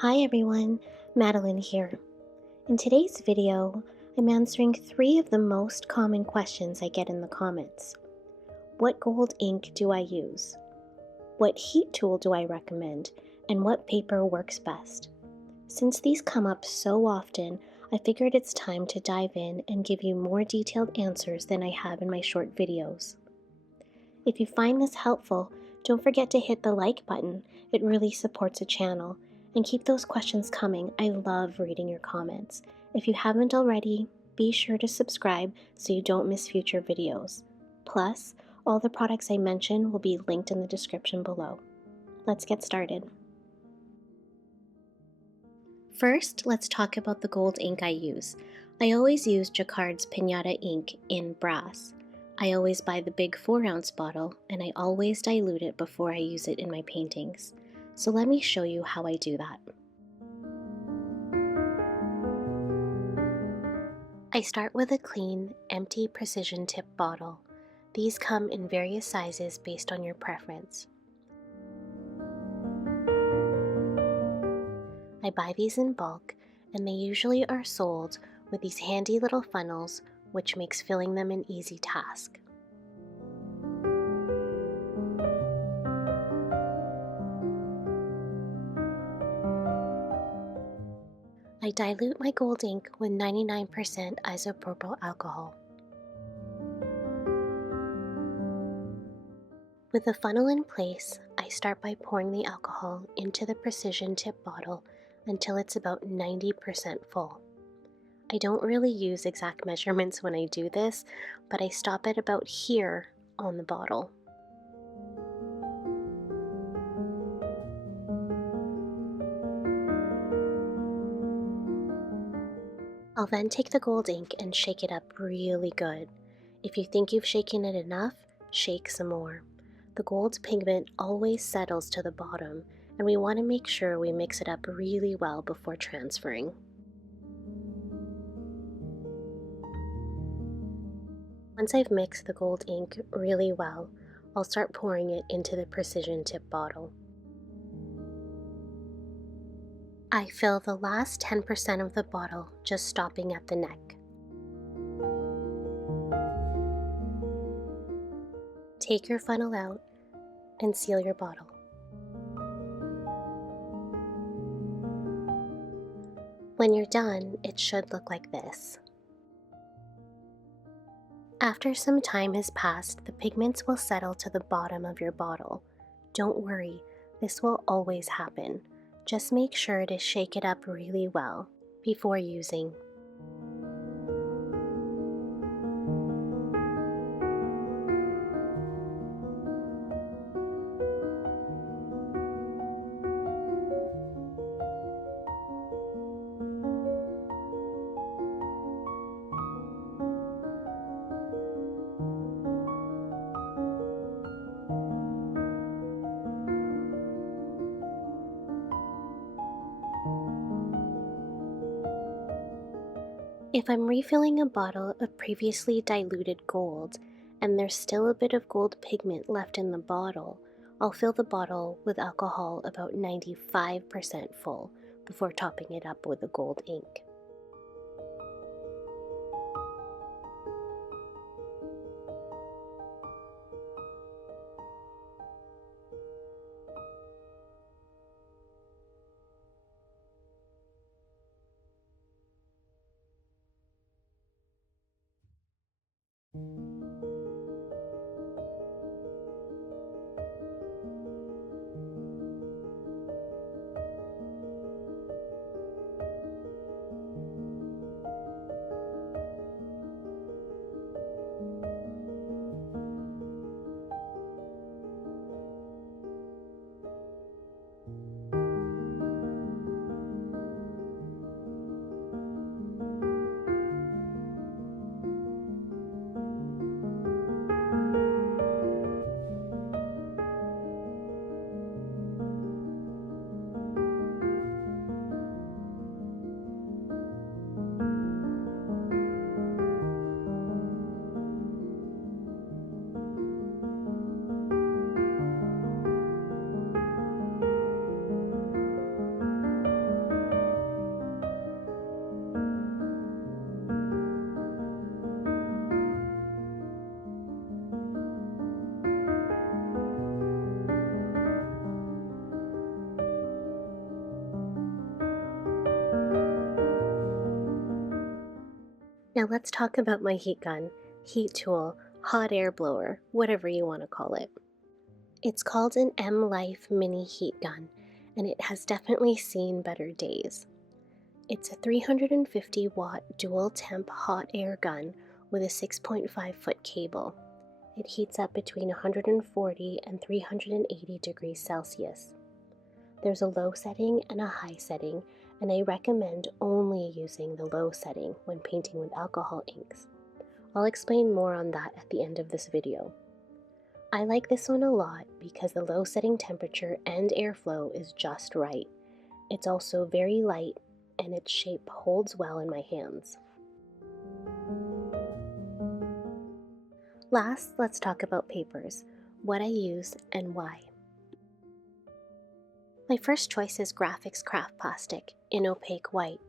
Hi everyone, Madeline here. In today's video, I'm answering 3 of the most common questions I get in the comments. What gold ink do I use? What heat tool do I recommend? And what paper works best? Since these come up so often, I figured it's time to dive in and give you more detailed answers than I have in my short videos. If you find this helpful, don't forget to hit the like button. It really supports the channel. And keep those questions coming. I love reading your comments. If you haven't already, be sure to subscribe so you don't miss future videos. Plus, all the products I mention will be linked in the description below. Let's get started. First, let's talk about the gold ink I use. I always use Jacquard's Pinata ink in brass. I always buy the big 4-ounce bottle, and I always dilute it before I use it in my paintings. So let me show you how I do that. I start with a clean, empty precision tip bottle. These come in various sizes based on your preference. I buy these in bulk, and they usually are sold with these handy little funnels, which makes filling them an easy task. I dilute my gold ink with 99% isopropyl alcohol. With the funnel in place, I start by pouring the alcohol into the precision tip bottle until it's about 90% full. I don't really use exact measurements when I do this, but I stop at about here on the bottle. I'll then take the gold ink and shake it up really good. If you think you've shaken it enough, shake some more. The gold pigment always settles to the bottom, and we want to make sure we mix it up really well before transferring. Once I've mixed the gold ink really well, I'll start pouring it into the precision tip bottle. I fill the last 10% of the bottle, just stopping at the neck. Take your funnel out and seal your bottle. When you're done, it should look like this. After some time has passed, the pigments will settle to the bottom of your bottle. Don't worry, this will always happen. Just make sure to shake it up really well before using. If I'm refilling a bottle of previously diluted gold and there's still a bit of gold pigment left in the bottle, I'll fill the bottle with alcohol about 95% full before topping it up with the gold ink. Now let's talk about my heat gun, heat tool, hot air blower, whatever you want to call it. It's called an M-Life mini heat gun, and it has definitely seen better days. It's a 350 watt dual temp hot air gun with a 6.5 foot cable. It heats up between 140 and 380 degrees Celsius. There's a low setting and a high setting, and I recommend only using the low setting when painting with alcohol inks. I'll explain more on that at the end of this video. I like this one a lot because the low setting temperature and airflow is just right. It's also very light and its shape holds well in my hands. Last, let's talk about papers, what I use and why. My first choice is Graphics Craft Plastic in opaque white.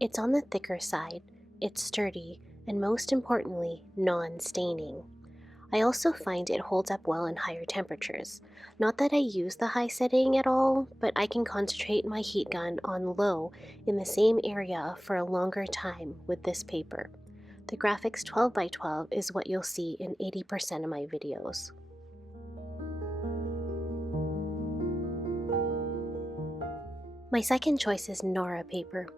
It's on the thicker side, it's sturdy, and most importantly, non-staining. I also find it holds up well in higher temperatures. Not that I use the high setting at all, but I can concentrate my heat gun on low in the same area for a longer time with this paper. The Graphics 12x12 is what you'll see in 80% of my videos. My second choice is Nora paper.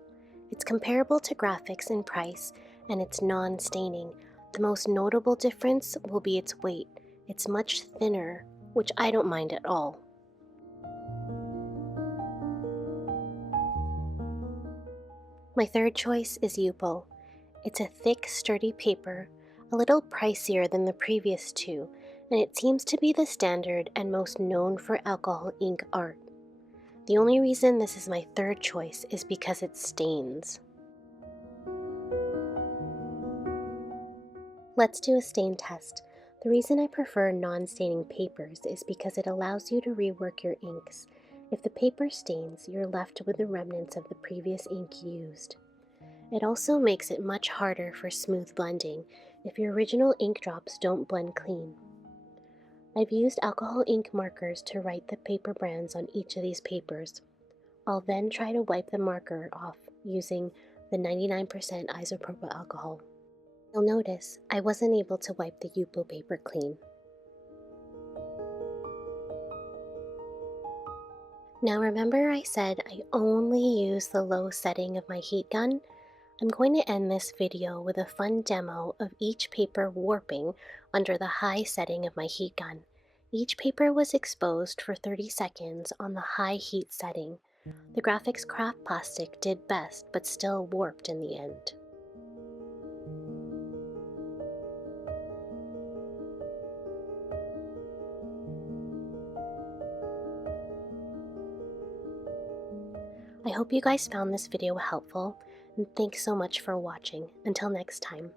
It's comparable to Graphics in price and it's non-staining. The most notable difference will be its weight. It's much thinner, which I don't mind at all. My third choice is Yupo. It's a thick, sturdy paper, a little pricier than the previous two, and it seems to be the standard and most known for alcohol ink art. The only reason this is my third choice is because it stains. Let's do a stain test. The reason I prefer non-staining papers is because it allows you to rework your inks. If the paper stains, you're left with the remnants of the previous ink used. It also makes it much harder for smooth blending if your original ink drops don't blend clean. I've used alcohol ink markers to write the paper brands on each of these papers. I'll then try to wipe the marker off using the 99% isopropyl alcohol. You'll notice I wasn't able to wipe the Yupo paper clean. Now remember I said I only use the low setting of my heat gun? I'm going to end this video with a fun demo of each paper warping under the high setting of my heat gun. Each paper was exposed for 30 seconds on the high heat setting. The Graphics Craft Plastic did best, but still warped in the end. I hope you guys found this video helpful, and thanks so much for watching. Until next time.